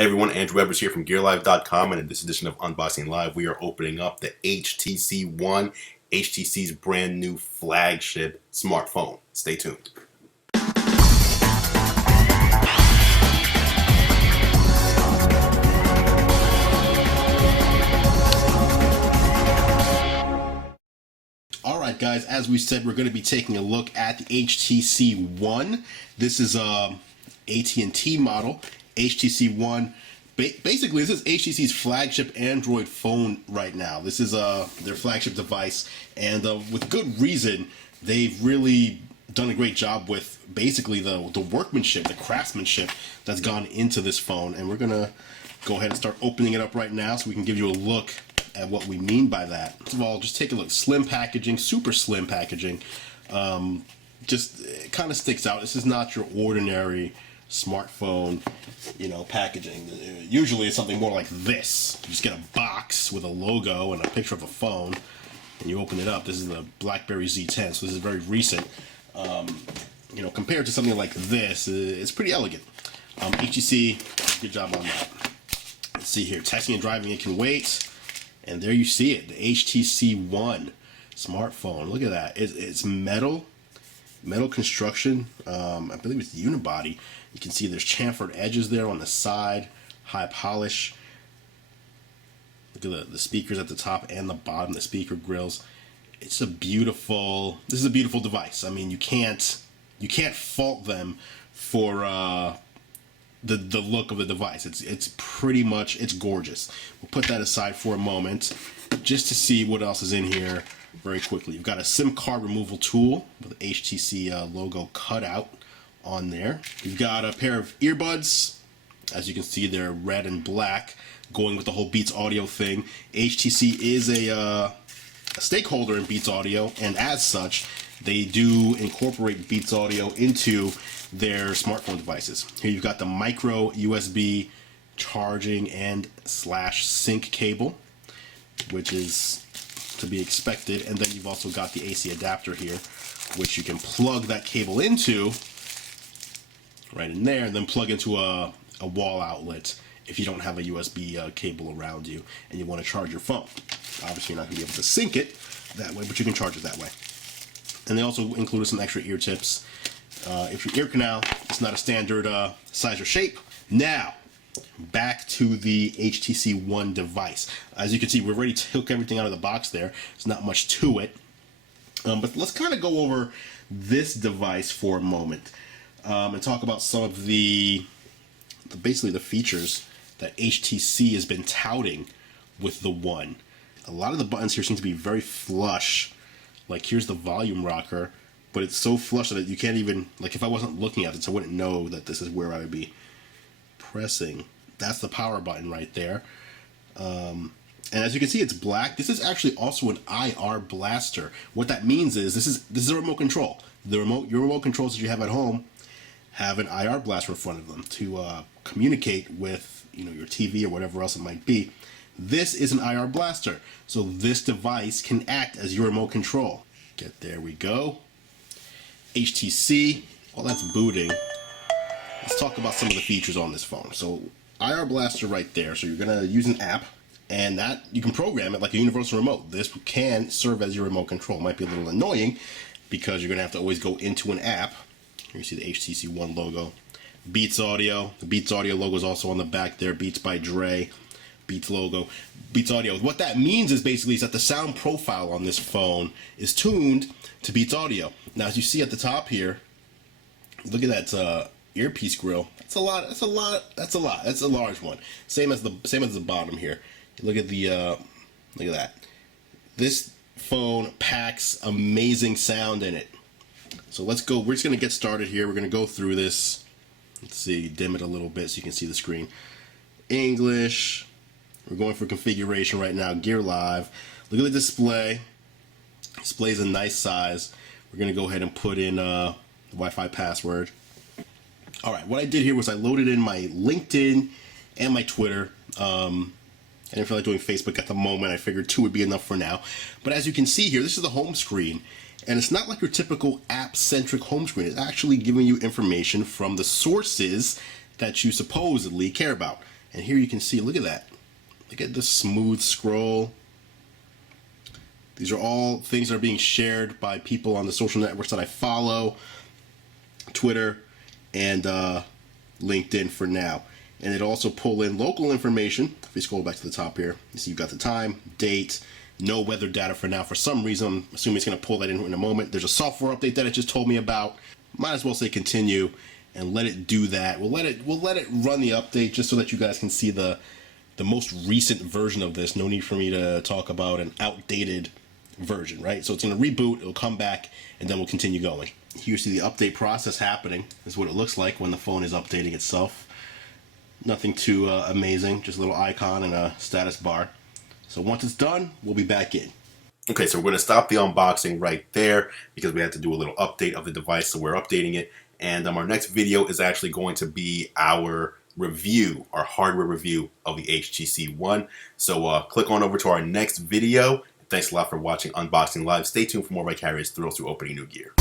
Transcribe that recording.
Hey everyone, Andrew Weber's here from GearLive.com, and in this edition of Unboxing Live, we are opening up the HTC One, HTC's brand new flagship smartphone. Stay tuned. Alright guys, as we said, we're going to be taking a look at the HTC One. This is a AT&T model. HTC One, basically this is HTC's flagship Android phone right now. This is their flagship device, and with good reason. They've really done a great job with basically the workmanship, the craftsmanship that's gone into this phone, and we're gonna go ahead and start opening it up right now so we can give you a look at what we mean by that. First of all, just take a look. Slim packaging, super slim packaging. Just it kind of sticks out. This is not your ordinary smartphone, packaging. Usually it's something more like this. You just get a box with a logo and a picture of a phone, and you open it up. This is the BlackBerry Z10, so this is very recent. Compared to something like this, it's pretty elegant. HTC, good job on that. Let's see here. Texting and driving, it can wait. And there you see it, the HTC One smartphone. Look at that. It's metal construction. I believe it's unibody. You can see there's chamfered edges there on the side, high polish. Look at the speakers at the top and the bottom, the speaker grills. This is a beautiful device. I mean, you can't fault them for the look of the device. It's pretty much, it's gorgeous. We'll put that aside for a moment just to see what else is in here very quickly. You've got a SIM card removal tool with the HTC logo cut out on there. You've got a pair of earbuds. As you can see, they're red and black, going with the whole Beats Audio thing. HTC is a stakeholder in Beats Audio, and as such, they do incorporate Beats Audio into their smartphone devices. Here you've got the micro USB charging and /sync cable, which is to be expected, and then you've also got the AC adapter here, which you can plug that cable into right in there, and then plug into a wall outlet if you don't have a USB cable around you and you want to charge your phone. Obviously you're not going to be able to sync it that way, but you can charge it that way. And they also included some extra ear tips. If your ear canal is not a standard size or shape. Now, back to the HTC One device. As you can see, we've already took everything out of the box there. There's not much to it. But let's kind of go over this device for a moment and talk about some of basically the features that HTC has been touting with the One. A lot of the buttons here seem to be very flush. Like here's the volume rocker, but it's so flush that you can't even, like if I wasn't looking at it, I wouldn't know that this is where I would be pressing. That's the power button right there. And as you can see, it's black. This is actually also an IR blaster. What that means is this is a remote control. Your remote controls that you have at home have an IR blaster in front of them to communicate with your TV or whatever else it might be. This is an IR blaster, so this device can act as your remote control. There we go. HTC, while that's booting, let's talk about some of the features on this phone. So IR blaster right there, so you're gonna use an app, and that you can program it like a universal remote. This can serve as your remote control. It might be a little annoying because you're gonna have to always go into an app. Here you see the HTC One logo. Beats Audio, the Beats Audio logo is also on the back there. Beats by Dre. Beats logo, Beats Audio. What that means is basically that the sound profile on this phone is tuned to Beats Audio. Now, as you see at the top here, look at that earpiece grill. That's a lot. That's a lot. That's a lot. That's a large one. Same as the bottom here. Look at look at that. This phone packs amazing sound in it. So let's go. We're just gonna get started here. We're gonna go through this. Let's see, dim it a little bit so you can see the screen. English. We're going for configuration right now. Gear Live. Look at the display. Display's a nice size. We're going to go ahead and put in the Wi-Fi password. Alright, what I did here was I loaded in my LinkedIn and my Twitter. I didn't feel like doing Facebook at the moment. I figured 2 would be enough for now. But as you can see here, this is the home screen. And it's not like your typical app-centric home screen. It's actually giving you information from the sources that you supposedly care about. And here you can see, look at that. Look at the smooth scroll. These are all things that are being shared by people on the social networks that I follow, Twitter and LinkedIn for now. And it'll also pull in local information. If we scroll back to the top here, you see you've got the time, date, no weather data for now. For some reason, I'm assuming it's going to pull that in a moment. There's a software update that it just told me about. Might as well say continue and let it do that. We'll let it run the update just so that you guys can see the most recent version of this. No need for me to talk about an outdated version, right? So it's going to reboot, it'll come back, and then we'll continue going. Here you see the update process happening. This is what it looks like when the phone is updating itself. Nothing too amazing, just a little icon and a status bar. So once it's done, we'll be back in. Okay, so we're going to stop the unboxing right there because we have to do a little update of the device, so we're updating it. And our next video is actually going to be our review, our hardware review of the HTC One. So click on over to our next video. Thanks a lot for watching Unboxing Live. Stay tuned for more of iCarriers thrills through opening new gear.